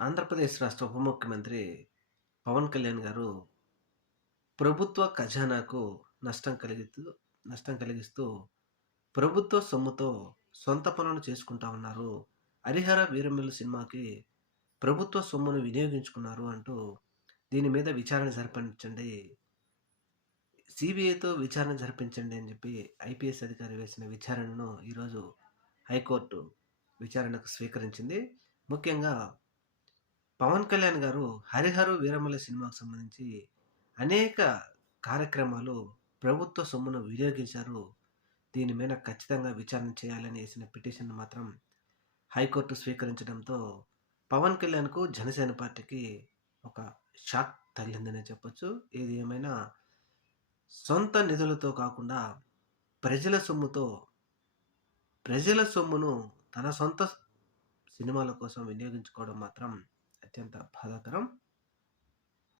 ఆంధ్రప్రదేశ్ రాష్ట్ర ఉప ముఖ్యమంత్రి పవన్ కళ్యాణ్ గారు ప్రభుత్వ ఖజానాకు నష్టం కలిగిస్తూ నష్టం కలిగిస్తూ ప్రభుత్వ సొమ్ముతో సొంత పనులు చేసుకుంటా ఉన్నారు. 'హరిహర వీరమల్లు' సినిమాకి ప్రభుత్వ సొమ్మును వినియోగించుకున్నారు అంటూ దీని మీద విచారణ జరిపించండి. సీబీఐతో విచారణ జరిపించండి అని చెప్పి ఐపీఎస్ అధికారి వేసిన విచారణను ఈరోజు హైకోర్టు విచారణకు స్వీకరించింది. ముఖ్యంగా పవన్ కళ్యాణ్ గారు 'హరిహర వీరమల్లు' సినిమాకు సంబంధించి అనేక కార్యక్రమాలు ప్రభుత్వ సొమ్మును వినియోగించారు. దీని మీద ఖచ్చితంగా విచారణ చేయాలని ఏసిన పిటిషన్‌ను మాత్రం హైకోర్టు స్వీకరించడంతో పవన్ కళ్యాణ్‌కు, జనసేన పార్టీకి ఒక షాక్ తగిలిందనే చెప్పొచ్చు. ఏది ఏమైనా సొంత నిధులతో కాకుండా ప్రజల సొమ్ముతో, ప్రజల సొమ్మును తన సొంత సినిమాల కోసం వినియోగించుకోవడం మాత్రం అత్యంత బాధాకరం.